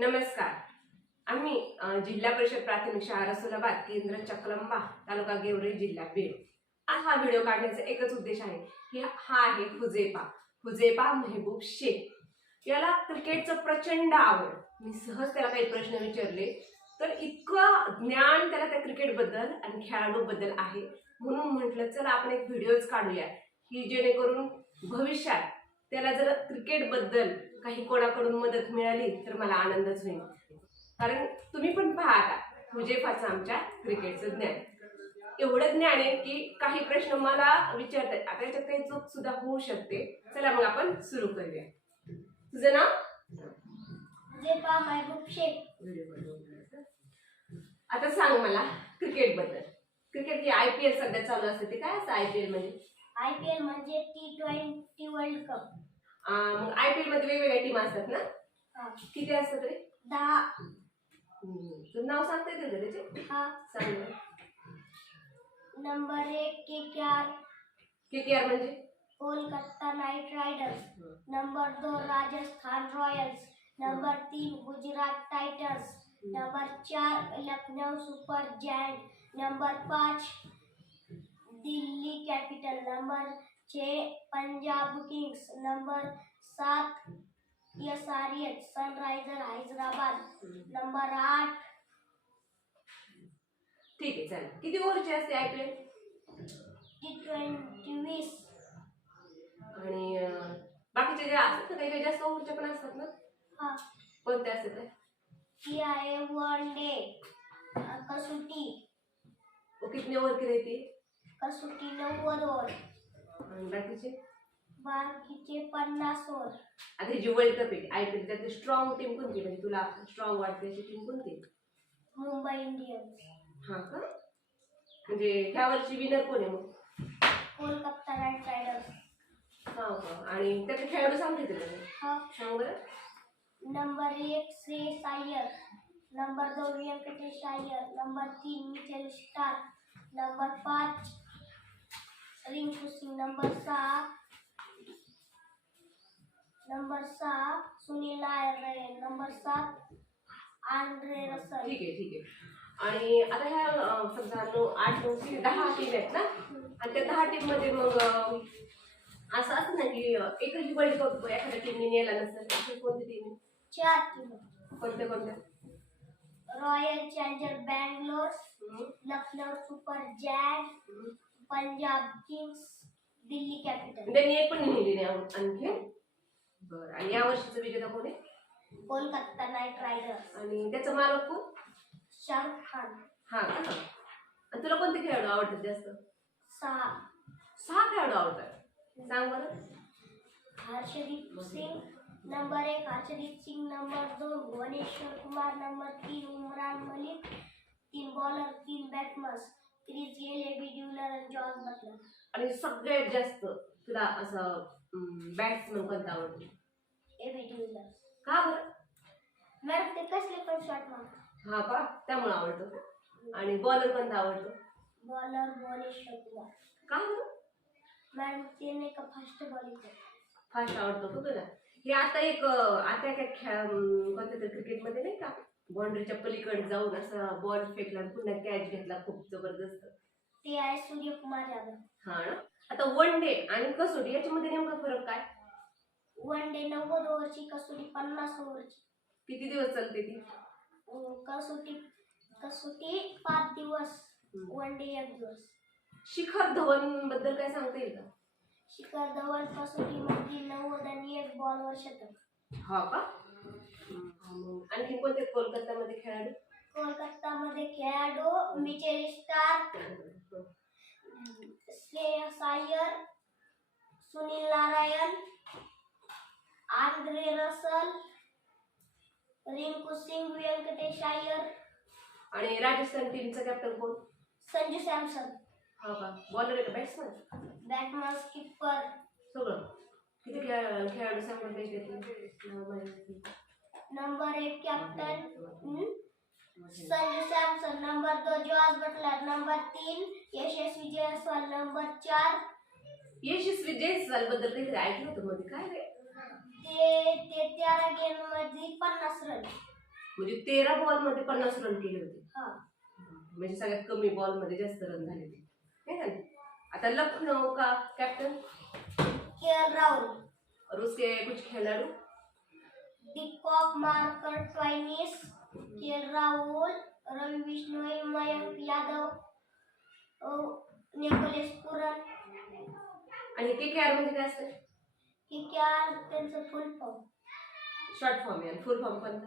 नमस्कार. आम्ही जिल्हा परिषद प्राथमिक शाळा रसुलाबाद केंद्र चकलंबा तालुका गेवरे जिल्हा बीड. आज हा व्हिडिओ काढण्याचा एकच उद्देश आहे. की हा आहे हुजेपा हुजेपा मेहबूब शेख. याला क्रिकेटचं प्रचंड आवड. मी सहज त्याला काही प्रश्न विचारले तर इतकं ज्ञान त्याला त्या क्रिकेटबद्दल आणि खेळाडूबद्दल आहे. म्हणून म्हटलं चला आपण एक व्हिडिओच काढूया. की जेणेकरून भविष्यात त्याला जर क्रिकेटबद्दल काही कोणाकडून मदत मिळाली तर मला आनंदच होईल. कारण तुम्ही पण पहा आता हुजेफाचं आमच्या क्रिकेटचं ज्ञान. एवढं ज्ञान आहे की काही प्रश्न मला विचारतात. आता याच्यात काही चूक सुद्धा होऊ शकते. चला मग आपण सुरू करूया. तुझं नाव? आता सांग मला क्रिकेटबद्दल. क्रिकेट जे आय पी एल सध्या चालू असते ते काय असतं आय पी एल म्हणजे आय पी एल म्हणजे टी ट्वेंटी वर्ल्ड कप. मग आय पी एल मध्ये वेगवेगळ्या टीम असतात ना? हा. किती असतात रे? दहा. हम्म. तुझं नाव सांगता येतील का त्याचे? हा. सांग बरं. नंबर एक के के आर. आर म्हणजे? Kolkata knight riders. नंबर दो राजस्थान रॉयल्स. नंबर तीन गुजरात टाइटंस नंबर चार लखनऊ सुपर जायंट नंबर पाँच दिल्ली कैपिटल नंबर छः पंजाब किंग्स नंबर सात S R H sunriser Hyderabad number आठ. ठीक आहे चालेल किती ओव्हरची असते I P L? T twenty वीस. आणि अं, बाकीचे जे असतात ना काही काही जास्त ओव्हरच्या पण असतात ना? हा. कोणते असतात ते? ती आहे वन डे कसोटी. वो कितने ओव्हर की रहती कसोटी नव्वद ओव्हर. आणि बाकीचे? बाकीचे पन्नास ओव्हर. आता जी वर्ल्ड कप आहे आय पी एल त्यातली स्ट्रॉंग टीम कोणती म्हणजे तुला स्ट्रॉंग वाटते अशी टीम कोणती? मुंबई इंडियन्स. हा का? म्हणजे ह्या वर्षी विनर कोण आहे मग? Kolkata knight riders. हा का? आणि त्याचे खेळाडू सांगते तुला मी. हा. सांग बरं. नंबर एक श्रेयस अय्यर नंबर दो व्यंकटेश अय्यर नंबर तीन मिचेल स्टार. नंबर पाँच रिंकू सिंह नंबर सहा नंबर सहा सुनील नायर नंबर सात आंद्रे रसल ठीक आहे ठीक आहे. आणि आता ह्या समजा नऊ आठ नऊ तीन दहा टीम आहेत ना? आणि त्या दहा टीममध्ये मग असं असतं ना की एकही वर्ल्ड कप एखाद्या टीमने नेला नसेल अशी कोणती टीम चार टीम कोणत्या कोणत्या? Royal challenger Bangalore Lucknow super जॅग हम्म. Punjab kings Delhi capital. त्यांनी एक पण नेली नाही आणखी? बरं आणि या वर्षीचा विजेता कोण आहे? Kolkata knight riders. आणि त्याचा मालक कोण? शाहरुख खान. हा का? आणि तुला कोणते खेळाडू आवडतात जास्त? सहा. सहा खेळाडू आवडतात. सांग बरं. हर्षदीप सिंग नंबर एक हर्षदीप सिंग नंबर दो भुवनेश्वर कुमार नंबर तीन उमरान मलिक तीन बॉलर तीन बॅट्समन्स क्रिस गेल एबी ड्युलर आणि बटलर आणि सगळ्यात जास्त तुला असं बॅट्समन कोणता आवडतो. एबी ड्युलर का बरं? मॅडम ते कसले पण शॉट मारतात. हा का त्यामुळे आवडतो आणि बॉलर कोणता आवडतो? बॉलर कुमार का बरं? मॅडम ते नाही का फास्ट बॉलिंग फास्ट आवडतो का तुला? हे आता एक आता काय खेळ कोणत्या तरी क्रिकेटमध्ये नाही का? बाउंड्रीच्या पलीकडे जाऊन असा बॉल फेकला आणि पुन्हा कॅच घेतला. खूप जबरदस्त. ते आहे सूर्यकुमार यादव. हा ना? आता वन डे आणि कसोटी याच्यामध्ये नेमका फरक काय? वन डे नव्वद ओव्हरची कसोटी पन्नास ओव्हरची. किती दिवस चालते ती? कसोटी कसोटी पाच दिवस. वन डे एक दिवस. शिखर धवनबद्दल काय सांगता येईल का? शिखर धवन कसोटीमध्ये नव्वद आणि एक बॉलवर शतक. हा का. आणखी कोणते? कोलकातामध्ये खेळाडू? कोलकातामध्ये खेळाडू Mitchell Starc Shreyas Iyer Sunil Narayan Andre Russell Rinku Singh Venkatesh Iyer आणि राजस्थान टीमचा कॅप्टन कोण? संजू सॅमसन. हा का? बॉलर आहे का? बॅट्समन बॅटमॅन स्किपर सगळं. किती खेळ खेळाडू सांगून. नंबर एक कैप्टन संजू सैमसन नंबर दो जॉर्ज बटलर नंबर तीन यशस्वी जायसवाल नंबर चार. यशस्वी जयस्वाल बद्दल काहीतरी ऐकलं होतं मध्ये. काय रे? ते ते तेरा गेममध्ये पन्नास रन म्हणजे तेरा बॉलमध्ये पन्नास रन केले होते. हा. म्हणजे सगळ्यात कमी बॉलमध्ये जास्त रन झाले ते है ना? आता लखनऊ का कॅप्टन के एल राहुल. और उसके कुछ खिलाड़ू Deepak Marcus Stoinis K L Rahul Ravi Bishnoi Mayank Yadav Nicholas Pooran आणि के के आर म्हणजे काय असतं? हे क्या त्यांचं फुल फॉर्म शॉर्ट फॉर्म आहे. फुल फॉर्म पण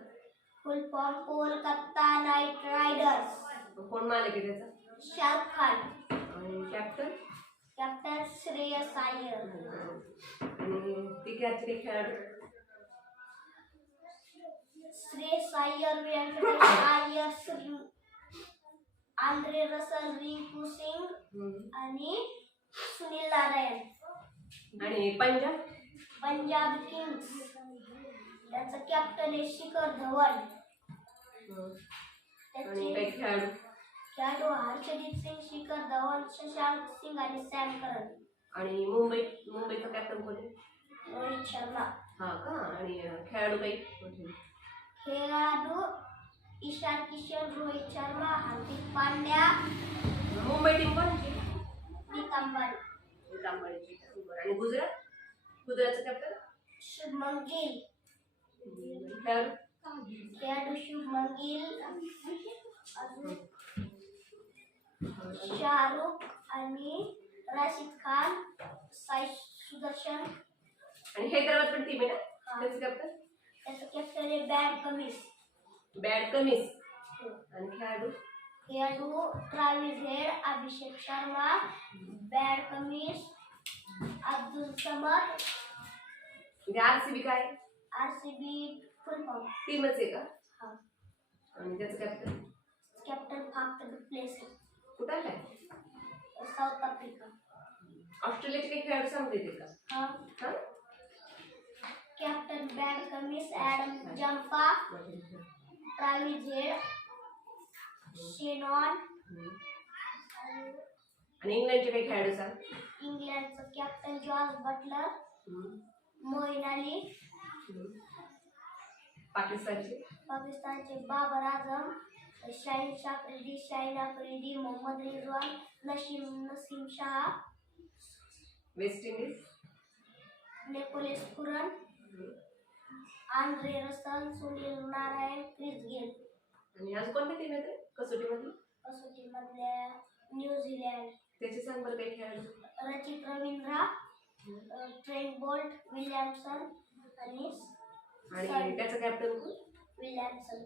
full form Kolkata knight riders कोण मालक आहे त्याचा शाहरुख खान. आणि कॅप्टन कॅप्टन श्रेयस अय्यर. आणि के के आरचे खेळाडू? Iyer Shri Andre Russell Rinku Singh. आणि सुनील नारायण आणि पंजाब? पंजाब किंग्स. त्याचं कॅप्टन आहे शिखर धवन. त्याचे खेळाडू? खेळाडू हर्षदीप सिंग शिखर धवन शशांक सिंग आणि सॅम करन आणि मुंबई मुंबईचा कॅप्टन कोण आहे? रोहित शर्मा. हा का? आणि खेळाडू काही? खेळाडू ईशान किशन रोहित शर्मा हार्दिक पांड्या मुंबई टीम बरं. आणि गुजरात? गुजरातचं कॅप्टन शुभमन गिल खेळाडू? शुभमन गिल शाहरुख आणि राशिद खान साई सुदर्शन. आणि हैदराबाद पण टीम आहे ना? कॅप्टन त्याचं कॅप्टन आहे बॅड कमिस बॅड कमीज. आणि खेळाडू खेळाडू Travis Head Abhishek Sharma Pat Cummins Abdul Samad. म्हणजे आर सी बी काय? R C B full form. टीमच आहे का? हा. आणि त्याचं कॅप्टन कॅप्टन फाक्त प्लेस कुठं आलाय साऊथ आफ्रिका. ऑस्ट्रेलियाचे काही खेळाडू सांगता का? हा. शेनॉन आणि इंग्लंडचे काही खेळाडू सांग इंग्लंडचं captain George Butler. Moeen Ali. पाकिस्तानचे पाकिस्तानचे Babar Azam Shaheen Afridi Shaheen Afridi Mohammad Rizwan Naseem Naseem Shah West Indies Nicholas Pooran Andre Russell Sunil Narayan Chris Gayle आणि आज कोणत्या टीम येते कसोटीमध्ये कसोटीमधल्या न्यूझीलंड त्याचे सांग बरं काही खेळाडू. रचित रवींद्र ट्रेंट बोल्ट विल्यमसन आणि आणि त्याचं कॅप्टन कोण? विल्यमसन.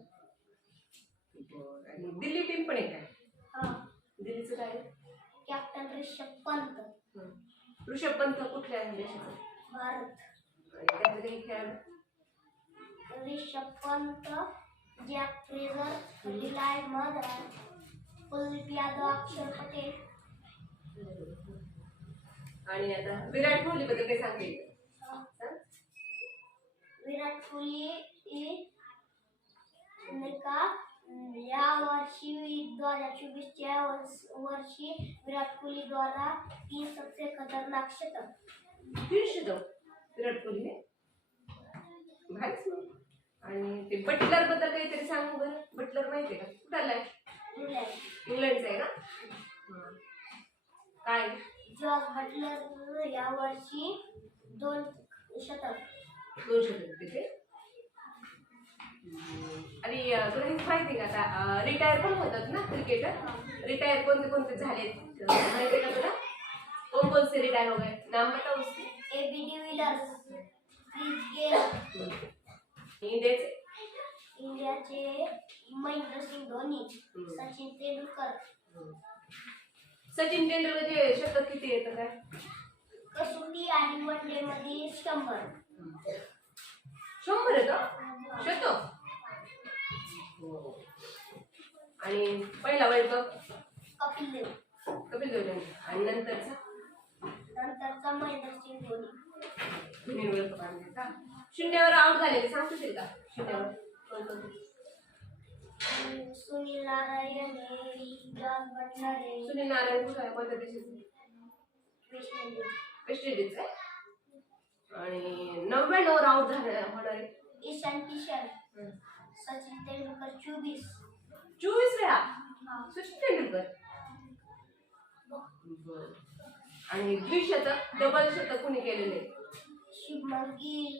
आणि दिल्ली टीम पण आहे काय हा. दिल्लीचं काय? कॅप्टन रिषभ पंत. हं. ऋषभ पंत कुठल्या देशाचा भारत. आणि त्याचे काही खेळाडू? पंत जॅक फ्रेझर डिलाय मदर कुलदीप यादव अक्षर पटेल आणि आता विराट कोहली बद्दल काही सांगता? विराट कोहली का या वर्षी दोन हजार चोवीसच्या वर्षी विराट कोहली द्वारा तीन सबसे खतरनाक शतक. तीनशे जाऊ विराट कोहली भारीच आणि ते बटलरबद्दल काहीतरी सांग बरं? बटलर माहिती आहे का? कुठं आलाय? इंग्लंड इंग्लंडचा आहे ना. काय? जॉर्ज बटलर या वर्षी दोन शतक. दोनशे होते तिथे? आणि तुला हे माहिती का आता? रिटायर पण होतात ना क्रिकेटर रिटायर कोणते कोणते झालेत? अं, माहिती आहे का तुला? कोण कोण से रिटायर हो गए? नाम बताओ उसके. ए बी क्रिस गेल इंडियाचे? इंडियाचे महेंद्रसिंग धोनी हम्म. सचिन तेंडुलकर. सचिन तेंडुलकरचे शतक किती येतं काय? कसोटी आणि वन डे मध्ये शंभर. शंभर येतं शतक? आणि पहिला वर्ल्ड कप कपिल देव. कपिल देव यांनी. आणि नंतरचा? नंतरचा महेंद्रसिंग धोनी. धोनी वर्ल्ड कप आणला का? शून्यावर आउट झालेले. सांगू शकेल का? शून्यावर. कोण सुनील नारायण हे सुनील नारायण कुठं आहे? कोणत्या देशाचे वेस्ट इंडिज आहे. आणि नव्याण्णववर आउट झाले होणार ईशान किशन सचिन तेंडुलकर चोवीस चोवीस वेळा सचिन तेंडुलकर आणि द्विशतक डबल शतक कुणी केलेले Shubman Gill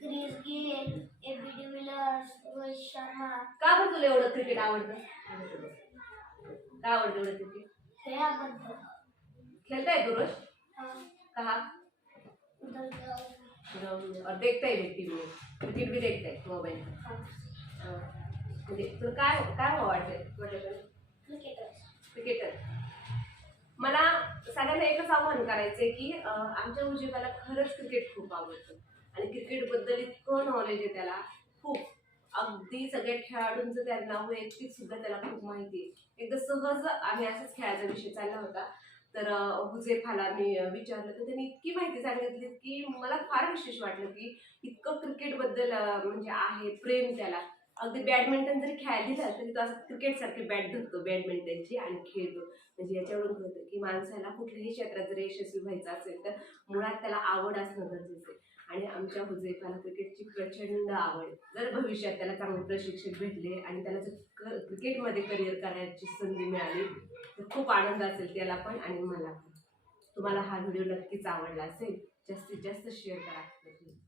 Chris Gayle AB de Villiers Rohit Sharma. का बरं तुला एवढं क्रिकेट आवडतं? का आवडतं एवढं क्रिकेट? खेळाबद्दल. है तू रोज? कहा और देखता है टीव्ही में क्रिकेट भी देखता है. मोबाईल हा, म्हणजे तुला काय काय हवं क्रिकेटर क्रिकेटर. मला सगळ्यांना एकच आव्हान करायचंय की आमच्या उद्योगाला खरंच क्रिकेट खूप आवडतं. आणि क्रिकेटबद्दल इतकं नॉलेज आहे त्याला. खूप. अगदी सगळ्या खेळाडूंचं त्यांना वैयक्तिक सुद्धा त्याला खूप माहिती आहे. एकदा सहज आम्ही असंच खेळाचा विषय चालला होता. तर हुजेफाला मी विचारलं तर त्यांनी इतकी माहिती सांगितली की मला फार विशेष वाटलं की इतकं क्रिकेटबद्दल म्हणजे आहे प्रेम त्याला. अगदी बॅडमिंटन जरी खेळायला दिलं तरी तो असं क्रिकेटसारखी बॅट धरतो बॅडमिंटनची आणि खेळतो. म्हणजे याच्यावरून कळतं की माणसाला कुठल्याही क्षेत्रात जर यशस्वी व्हायचं असेल तर मुळात त्याला आवड असणं गरजेचं आहे. आणि आमच्या हुजैफाला क्रिकेटची प्रचंड आवड. जर भविष्यात त्याला चांगले प्रशिक्षक भेटले आणि त्याला जर क- क्रिकेटमध्ये करिअर करायची संधी मिळाली तर खूप आनंद असेल त्याला पण आणि मला पण. तुम्हाला हा व्हिडिओ नक्कीच आवडला असेल जास्तीत जास्त शेअर करा.